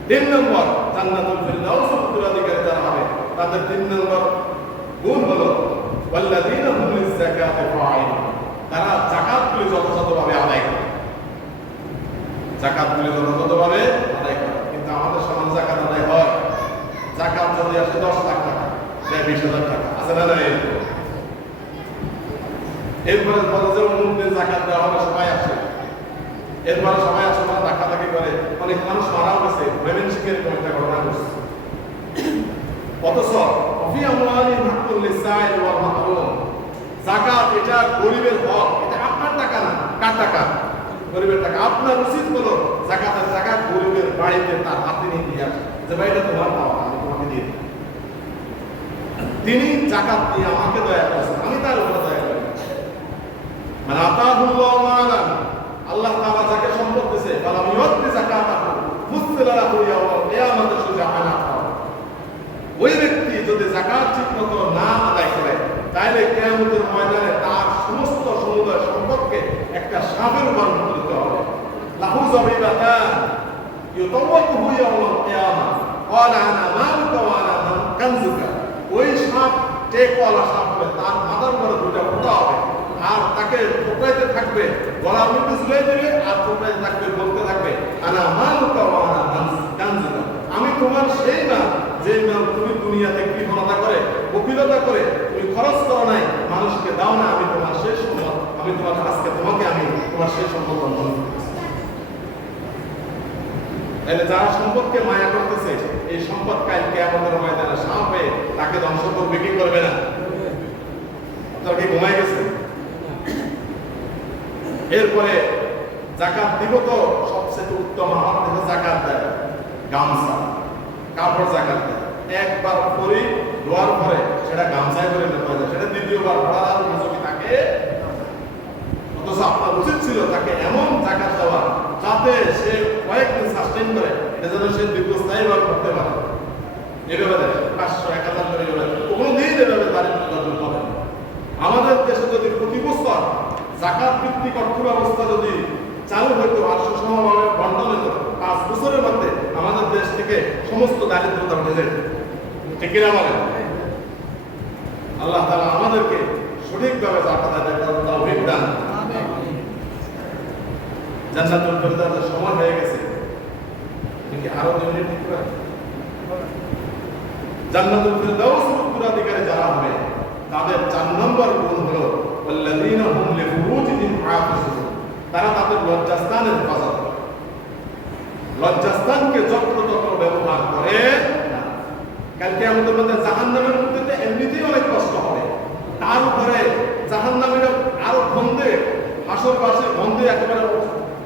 3 নম্বর, জান্নাতুল ফিরদাউস উত্তরাধিকারী যারা হবে তাদের 3 নম্বর গুণ হলো ওয়াল্লাযীনা হুম লিয-যাকাতি ফাঈলুন, তারা যাকাতগুলি যথাযথভাবে আদায় করে। যাকাতগুলি যথাযথভাবে আদায় করে। কিন্তু আমাদের সমাজে যাকাত আদায় হয়, যাকাত যদি আসে 10 লাখ টাকা, 20,000 টাকা আছে না? এরপরে বলে যে অমুকদের যাকাত দেওয়া হবে, সবাই আসে। এরপরে সবাই আসে না, ধাক্কাধাক্কি করে, অনেক মানুষ মারাও গেছে। ময়মনসিংহের একটা ঘটনা ঘটছে। অথচ ফি আমওয়ালিহিম হাক্কুল লিস-সাইল ওয়াল মাহরুম, যাকাত এটা গরিবের হক, এটা আপনার টাকা না। কার টাকা? গরিবের টাকা। আপনার উচিত হলো যাকাতের টাকা গরিবের বাড়িতে তার হাতে নিয়ে দিয়ে আসে, যে ভাই এটা তোমার পাওয়া, আমি তোমাকে দিয়ে দিই। তিনি যাকাত দিয়ে আমাকে দয়া করেছেন, আমি তার উপরে দয়া করি। মানে আতাহুল্লাহু মালান, আল্লাহ তাআলা যাকে সম্পদ দিয়েছে, ফালাম ইউদ্দি যাকাতাহু মুসলা লাহু ইয়াওমাল কিয়ামাতি শুজাআনা, ওই ব্যক্তি যদি যাকাত ঠিকমতো না আদায় করে তাহলে কিয়ামতের ময়দানে তার সমস্ত সমুদায় সম্পদকে একটা সাপে রূপান্তরিত হবে। লাহু যাবিবাতান ইউতাওয়াকুহু ইয়াওমাল কিয়ামা ক্বালা আনা মালুকা ওয়া আনা কানজুকা, ওই সাপ টেকওয়ালা সাপ হবে, তার মাথার উপরে দুটো ফোঁটা হবে, আর তাকে ফোঁটাইতে থাকবে, গলার মধ্যে ঝুলাই দেবে, আর ফোঁটাইতে থাকবে, বলতে থাকবে আনা মালুকা ওয়া আনা কানজুকা, আমি তোমার সেই না যে মাল তুমি দুনিয়াতে কৃপণতা করে, বকিলতা করে তুমি খরচ করো নাই, মানুষকে দাও না, আমি তোমার সেই সম্পদ, আমি তোমার আজকে তোমাকে আমি তোমার সেই সম্পদ বন্ধন করতেছি। তাহলে যারা সম্পদকে মায়া করতেছে, এই সম্পদ কালকে আমাদের ময়দানে সাপ হয়ে তাকে ধ্বংস করবে কি করবে না? আপনারা কি ঘুমাই গেছে? এরপরে যাকাত দিব তো সবচেয়ে উত্তম আমার দেশে যাকাত দেয় গামছা, কাপড় যাকাত দেয়। একবার পরি ধোয়ার পরে সেটা গামছায় করে নিতে হয়, সেটা দ্বিতীয়বার পড়ার সুযোগ থাকে। অথচ আপনার উচিত ছিল তাকে এমন যাকাত দেওয়া যাতে সে কয়েকদিন সাস্টেইন করে, এটা যেন সে দীর্ঘস্থায়ীভাবে করতে পারে। এভাবে দেয় 500, 1000 করে কোনো দিন এভাবে দারিদ্র দূর হবে। আমাদের দেশে যদি প্রতি বছর যাকাত ভিত্তিক অর্থ ব্যবস্থা যদি চালু হইতো আর সুষমভাবে বন্টন হইতো, 5 বছরের মধ্যে আমাদের দেশ থেকে সমস্ত দারিদ্রতা উঠে যেত। ঠিক কিনা বলেন? আল্লাহ তাআলা আমাদেরকে সঠিকভাবে যাকাত আদায় করার তৌফিক দান। জান্নাতুল ফিরদাউসের সময় হয়ে গেছে, কি আরো 2 মিনিট ঠিক করে? জান্নাতুল ফিরদাউস উত্তরাধিকারী যারা হবে তাদের 4 নম্বর গুণ হলো ওয়াল্লাযীনা হুম লিফুরুজিহিম হাফিজুন, তারা তাদের লজ্জাস্থানের হেফাজত করে। লজ্জাস্থানকে যত্রতত্র ব্যবহার করে না। কালকে আমাদের মধ্যে জাহান্নামের মধ্যে এমনিতেই অনেক কষ্ট হবে, তার উপরে জাহান্নামের আরো গন্ধে, হাসরবাসী গন্ধে একেবারে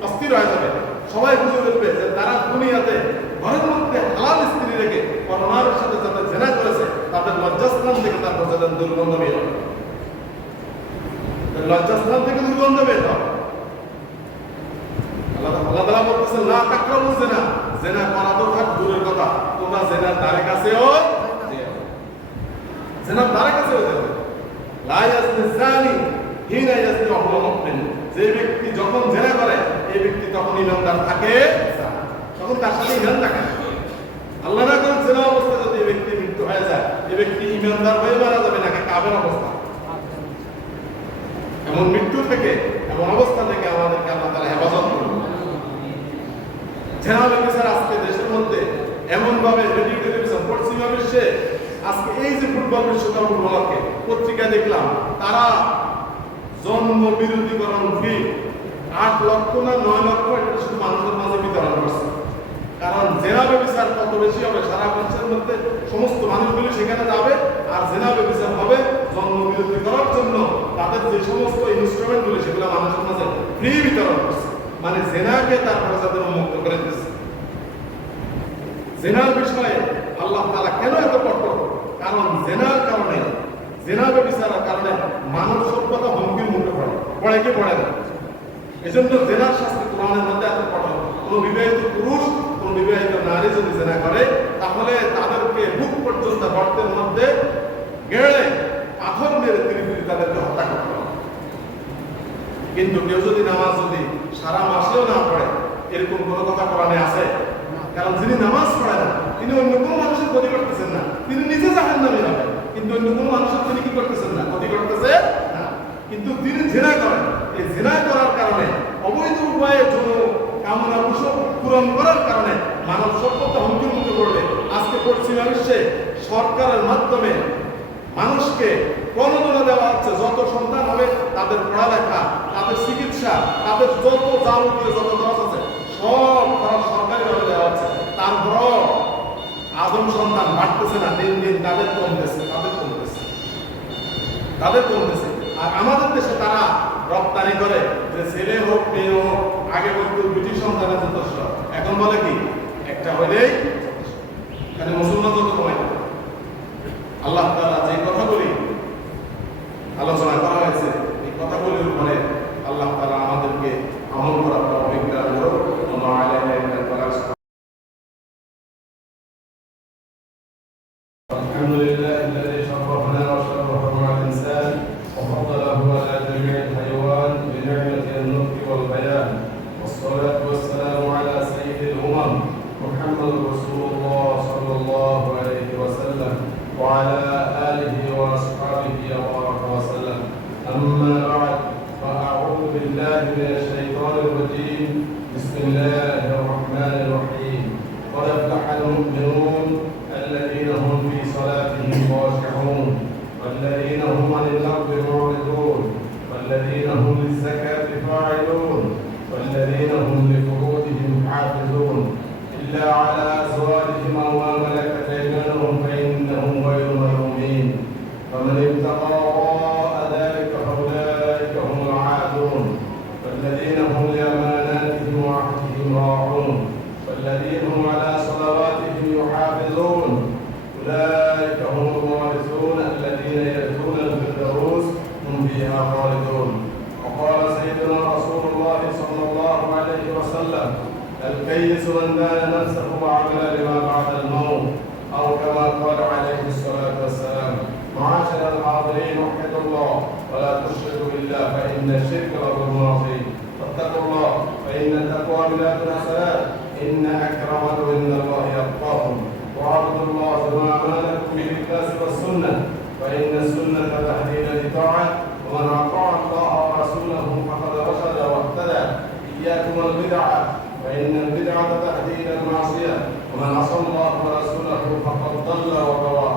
অস্থির হয়ে যাবে। সবাই বুঝে ফেলবে যে তারা দুনিয়াতে ঘরের মধ্যে হালাল স্ত্রী রেখে পরনারীর সাথে যাদের জেনা করেছে তাদের লজ্জাস্থান থেকে তারপর যাদের দুর্গন্ধ বের হবে, লজ্জাস্থান থেকে দুর্গন্ধ বের হবে। আল্লাহ তাআলা বলতেছেন লা তাকরাবু জিনা, জিনা করা তো থাক দূরের কথা, তোমরা জিনার ধারে কাছেও যেও, জিনার ধারে কাছেও যেও। লা ইয়াজনি যানি হিনা ইয়াজনি ওয়া হুয়া মুমিন, যে ব্যক্তি যখন জিনা করে এই ব্যক্তি তখন ঈমানদার থাকে, তখন তার সাথে ঈমান থাকে। আল্লাহ না করে জিনা অবস্থা যদি এই ব্যক্তি মৃত্যু হয়ে যায়, এই ব্যক্তি ঈমানদার হয়ে মারা যাবে নাকি কাফের অবস্থা? মৃত্যু থেকে এবং অবস্থা থেকে আমাদেরকে আল্লাহ তাআলা হেফাজত করুন। জেনারেল অফিসার আজকে দেশের মধ্যে এমনভাবে রেডিও টেলিভিশন পশ্চিমা বিশ্বে আজকে এই যে ফুটবল বিশ্বকাপ উপলক্ষে পত্রিকায় দেখলাম তারা জন্ম বিরোধীকরণ ফি 8 লক্ষ না 9 লক্ষ এটা শুধু মানুষের মাঝে বিতরণ করছে। কারণ জেনা ব্যভিচার কত বেশি হবে সারা বিশ্বের মধ্যে সমস্ত মানুষগুলি সেখানে যাবে আর জেনা ব্যভিচার হবে জন্ম বিরোধী করার জন্য তাদের যে সমস্ত ইনস্ট্রুমেন্টগুলি সেগুলো মানুষের মাঝে ফ্রি বিতরণ করছে। মানে জেনাকে তারপরে যাদের মুক্ত করে দিচ্ছে। জেনার বিষয়ে আল্লাহ তাআলা কেন এত কঠোর? কারণ জেনার কারণে জেনা ব্যভিচারের কারণে মানব সভ্যতা হুমকির মুখে পড়ে কি পড়ে না। এজন্য জেনার শাস্তি কোরআনের মধ্যে এত কঠোর। কোন বিবাহিত পুরুষ কোন বিবাহিত নারী যদি জেনা করে তাহলে তাদেরকে বুক পর্যন্ত গর্তের মধ্যে গেড়ে পাথর মেরে তিনি তাদেরকে হত্যা করতে হবে। কিন্তু কেউ যদি নামাজ যদি সারা মাসেও না পড়ে এরকম কোনো কথা কোরআনে আছে? কারণ যিনি নামাজ পড়ে না তিনি অন্য কোনো মানুষের ক্ষতি করতেছেন না, তিনি নিজে জাহান্নামী হবেন, কিন্তু অন্য কোনো মানুষের তিনি কি করতেছেন না, ক্ষতি করতেছে না। কিন্তু তিনি জিনা করেন, এই জিনা করার কারণে অবৈধ উপায়ে যৌন কামনা পূরণ করার কারণে মানব সভ্যতা হুমকির মুখে পড়বে। আজকে পশ্চিমা বিশ্বে সরকারের মাধ্যমে মানুষকে প্রণোদনা দেওয়া হচ্ছে, যত সন্তান হবে তাদের পড়ালেখা, তাদের চিকিৎসা, তাদের যত যাবতীয় যত খরচ আছে সব খরচ সরকারিভাবে দেওয়া হচ্ছে। তারপরও আদম সন্তান বাড়তেছে না, দিন দিন তাদের কমতেছে। আর আমাদের দেশে তারা রপ্তানি করে যে ছেলে হোক মেয়ে হোক, আগে বলতো দুটি সন্তানের যথেষ্ট, এখন বলে কি একটা হইলেই এখানে মুসলমান যত কমাই। আল্লাহ তাআলা যে কথাগুলি আলোচনা করা হয়েছে এই কথাগুলির উপরে আল্লাহ তাআলা আমাদেরকে আমল করার তৌফিক দান করুন। আলহামদুলিল্লাহ الذي شرفنا وشرف مع الإنسان وفضله على جميع الحيوان بنعمة النطق والبيان والصلاة والسلام على سيد الأمم محمد رسول الله صلى الله عليه وسلم وعلى آله وأصحابه وبارك وسلم. أما بعد فأعوذ بالله من الشيطان الرجيم. بسم الله الرحمن الرحيم. قد أفلح المؤمنون الذين هم في صلاتهم خاشعون والذين هم عن اللغو معرضون والذين هم للزكاة فاعلون والذين هم لفروجهم حافظون إلا على أزواجهم أو ما ملكت أيمانهم فإنهم غير ملومين فمن ابتغى وراء ذلك فأولئك هم العادون والذين هم لأماناتهم وعهدهم راعون والذين هم على صلواتهم يحافظون أولئك هم الوارثون الذين يرثون الفردوس هم فيها خالدون. وقال سيدنا رسول الله صلى الله عليه وسلم الكيس من دان نفسه وعمل لما بعد الموت أو كما قال عليه الصلاة والسلام. معاشر الحاضرين وحدوا الله ولا تشركوا بالله فإن الشرك لظلم عظيم. فاتقوا الله فإن التقوى بلاد الحسنات إن أكرمكم عند الله أتقاكم. واعبدوا الله بما أمركم بالكتاب والسنة فإن السنة تهدي إلى الطاعة ومن أطاع الله ورسوله فقد رشد واهتدى. إياكم البدعة فإن البدعة تهدي إلى المعصية ومن عصى الله ورسوله فقد ضل وغوى.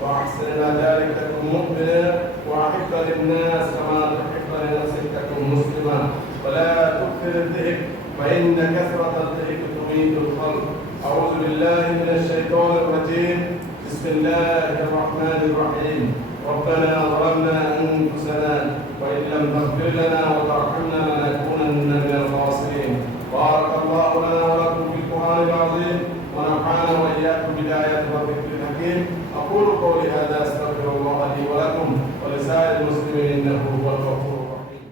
وأحسن إلى ذلك تكن مؤمنا وأحب للناس كما تحب لنفسك تكن مسلما ولا تكثر الذكر فإن كثرة الذكر تميت القلب. أعوذ بالله من الشيطان الرجيم. بسم الله الرحمن الرحيم. ربنا ظلمنا أنفسنا وإن لم تغفر لنا وترحمنا لنكونن من الخاسرين. بارك الله لنا ولكم في القرآن العظيم ونفعنا وإياكم بالآيات والذكر الحكيم. أقول قولي هذا أستغفر الله لي ولكم ولسائر المسلمين إنه هو الغفور الرحيم.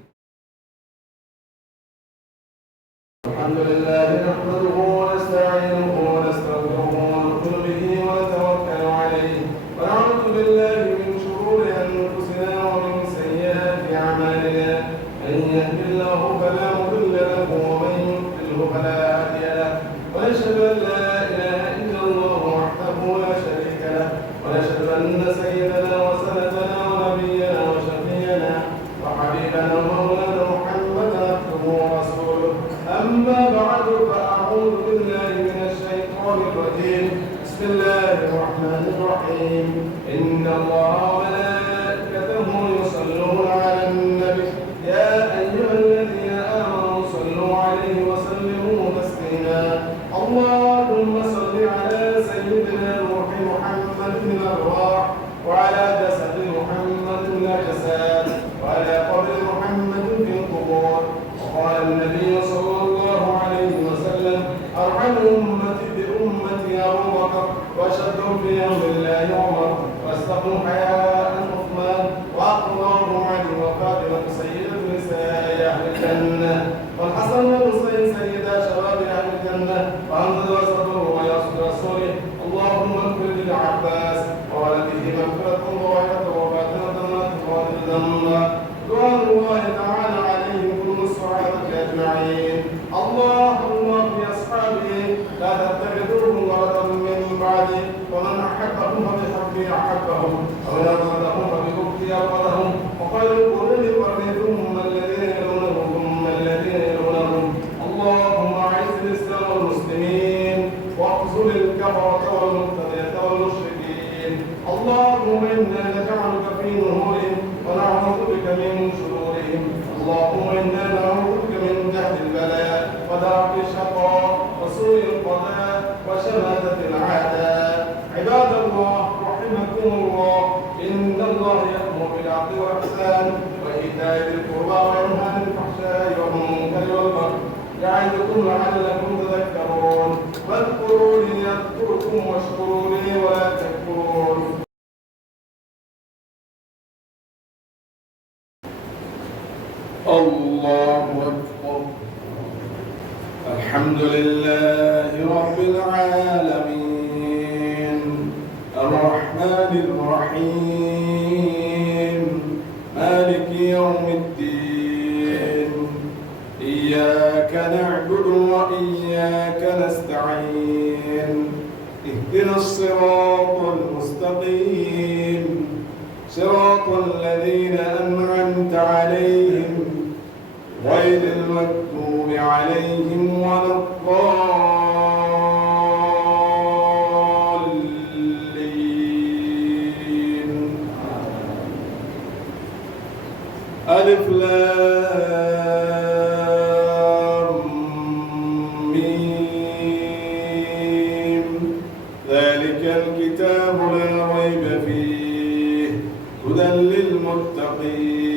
الحمد لله نحمده ونستعينه ونستغفره ونؤمن به ونتوكل عليه ونعوذ بالله من شرور أنفسنا ومن سيئات أعمالنا. من يهد الله فلا مضل له ومن يضلل فلا هادي له. ونشهد أن لا إله إلا الله وحده لا شريك له ونشهد أن سيدنا وسندنا ونبينا وشفيعنا أمتي بأمتي أبو بكر وأشدهم في أمر الله عمر وأصدقهم حياء عثمان وأقربهم علي وفاطمة سيدة نساء أهل الجنة والحسن والحسين سيدا شباب أهل الجنة وأنزل وسطه ويصل رسوله اللهم اغفر للعباس وولده مغفرة ظاهرة وباطنة وذنبا رضوان الله تعالى عليهم كل الصحابة أجمعين اللهم في أصحابه لا تتخذوهم غرضا من بعدي ومن أحبهم فبحبه أحبهم ومن أبغضهم فببغضي أبغضهم وخير القرون قرني ثم الذين يلونهم ثم الذين يلونهم اللهم أعز الإسلام والمسلمين واخذل الكفرة والمبتدعة والمشركين اللهم إنا نجعلك في نورهم ونعوذ بك من شرورهم اللهم إنا نعوذ بك من جهد البلاء ودرك الشقاء وسوء القضاء وشماتة العداء عباد الله رحمكم الله إن الله يأمر بالعدل والإحسان وإيتاء ذي القربى وينهى عن الفحشاء والمنكر والبغي يعظكم لعلكم تذكرون فاذكروني أذكركم واشكروا لي ولا تكفرون الله أكبر الحمد لله رب العالمين الرحمن الرحيم مالك يوم الدين إياك نعبد وإياك نستعين اهدنا الصراط المستقيم صراط الذين أنعمت عليهم غير المكتوب عليهم ولا الضالين ألف لام ميم ذلك الكتاب لا ريب فيه هدى للمتقين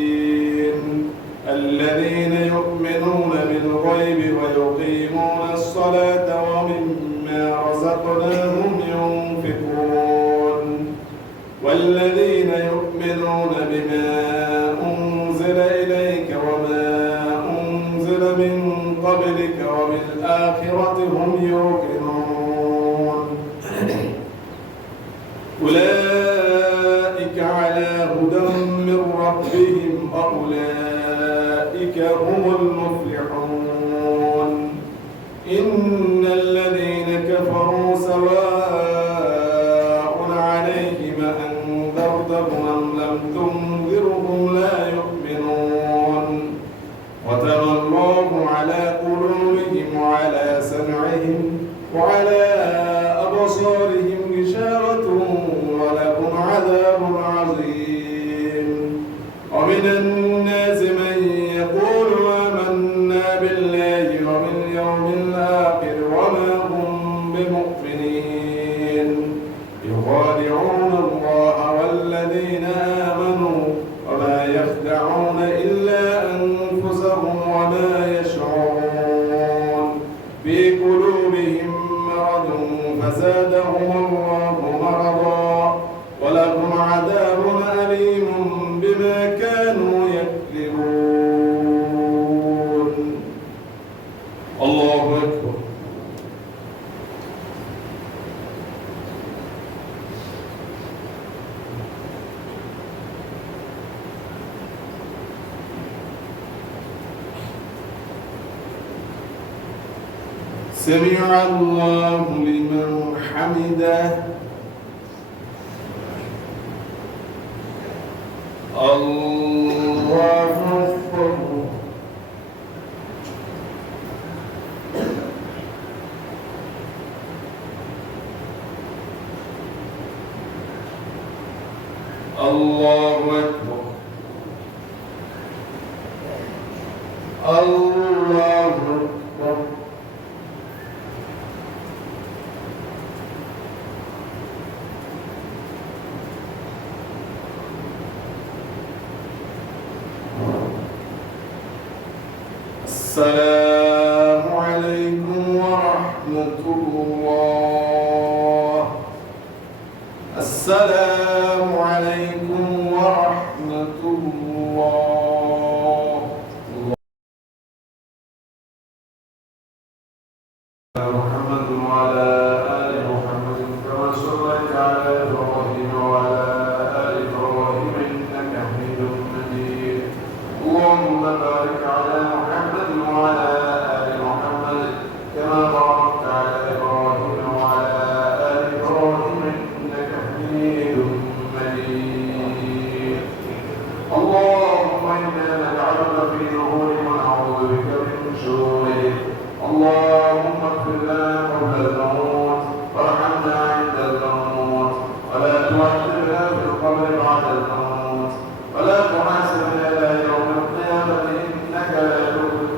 الذين يؤمنون بالغيب ويقيمون الصلاة ومما رزقناهم ينفقون والذين يؤمنون بما أنزل إليك وما أنزل من قبلك وبالآخرة هم يوقنون أولئك على هدى من ربهم وأولئك هم المفلحون إن الذين كفروا سواء عليهم أنذرتهم أم لم تنذرهم لا يؤمنون ختم الله على قلوبهم وعلى سمعهم وعلى أبصارهم غشاوة ولهم عذاب عظيم ومن الناس من يقول آمنا بالله وباليوم الآخر وما هم بمؤمنين يخادعون الله والذين آمنوا وما يخدعون إلا أنفسهم وما يشعرون في قلوبهم مرض فزادهم الله مرضا ولهم عذاب أليم بما كانوا يكذبون الله أكبر سمع الله لمن حمده الله أكبر الله أكبر الله أكبر السلام عليكم ورحمة الله اللهم بارك على محمد وعلى آل محمد كما باركت على إبراهيم وعلى آل إبراهيم إنك حميد مجيد. اللهم إنا نجعلك في نورهم ونعوذ بك من شرورهم. اللهم اغفر لنا قبل الموت وارحمنا عند الموت ولا تعذبنا في القبر بعد الموت ولا تحاسبنا إلى يوم القيامة إنك لا تخلف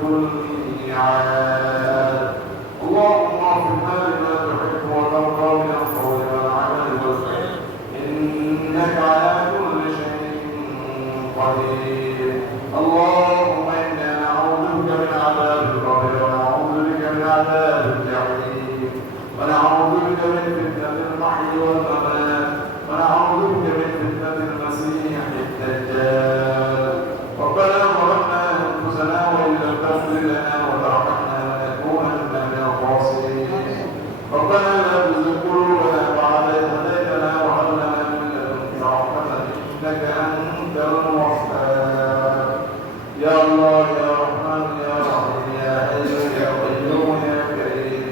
الميعاد. اللهم اغفر لنا تحب وترضى من القول والعمل والفعل إنك على كل شيء قدير. اللهم إنا نعوذ بك من عذاب القبر ونعوذ بك من عذاب الجحيم ونعوذ بك من فتنة المحيا والممات ونعوذ بك من فتنة المسيح الدجال. ربنا ظلمنا أنفسنا وإن لم تغفر لنا وترحمنا لنكونن من الخاسرين. ربنا لا تزغ قلوبنا بعد إذ هديتنا وهب لنا من لدنك رحمة إنك أنت الوهاب. يا الله يا رحمن يا رحيم يا حي يا قيوم يا كريم.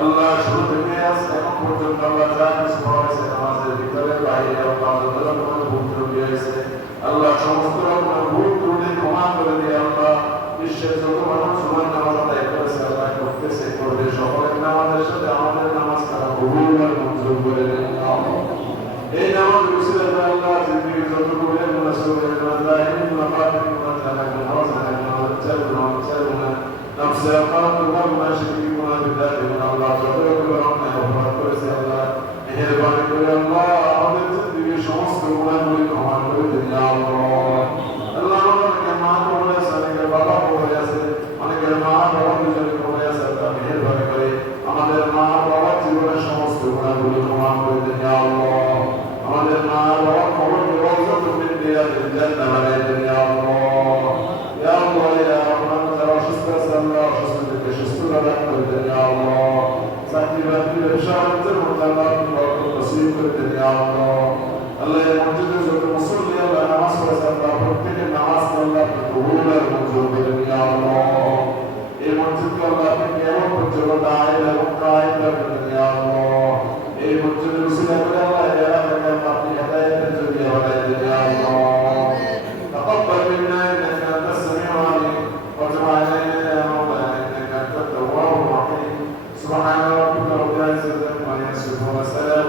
الله شرطك يا سلام قلت الله تعالى سبحانه وتعالى بكل بعيد وقال ظلم مبوط بيسه. الله شمسك مبوط لكما قال يا الله الشمس وما سبحانه وتعالى يقول الله كفس كل شغل ما شد عمل نماز قبول المنزول لله. إنما يرسل الله تبي تقول لنا رسول الله إنما قاتل من حوزنا تبنا نفس قات وما شريكنا بالله من الله تبارك وتعالى وبارك الله مهربان كل الله أمر تدبير شمس وما نريد وما نريد يا الله. الله كما هو يسألك بابا هو يسأل أنا كما هو يسألك يسأل مهربان كل আমাদের মা বাবা জীবনের সমস্ত গুণাগুলি ক্ষমা করে দিন ইয়া আল্লাহ। আমাদের মা বাবা কবরকে রওজাতুল মিন রিয়াদিল জান্নাহ বানায় দিন ইয়া আল্লাহ। ইয়া আল্লাহ ইয়া রহমান যারা অসুস্থ আছে আল্লাহ অসুস্থদেরকে সুস্থতা দান করে দিন ইয়া আল্লাহ। চাকরি বাকরি ব্যবসা বাণিজ্যের মধ্যে আল্লাহ আপনি বরকত নসিব করে দিন ইয়া আল্লাহ। আল্লাহ এই মসজিদে যত মুসল্লি আল্লাহ নামাজ পড়েছে আল্লাহ প্রত্যেকের নামাজকে আল্লাহ আপনি কবুল আর মঞ্জুর করে দিন ইয়া আল্লাহ। এই মসজিদকে আল্লাহ আপনি কিয়ামত পর্যন্ত দায়ের এবং কায়েম রাখবেন ইয়া আল্লাহ। এই মসজিদের উসিলা করে আল্লাহ এই এলাকাকে আপনি হেদায়েতের জরিয়া বানায় দিন ইয়া আল্লাহ। تقبل منا انك انت السميع العليم وتب علينا يا مولانا انك انت التواب الرحيم. سبحان ربك رب العزة عما يصفون وسلام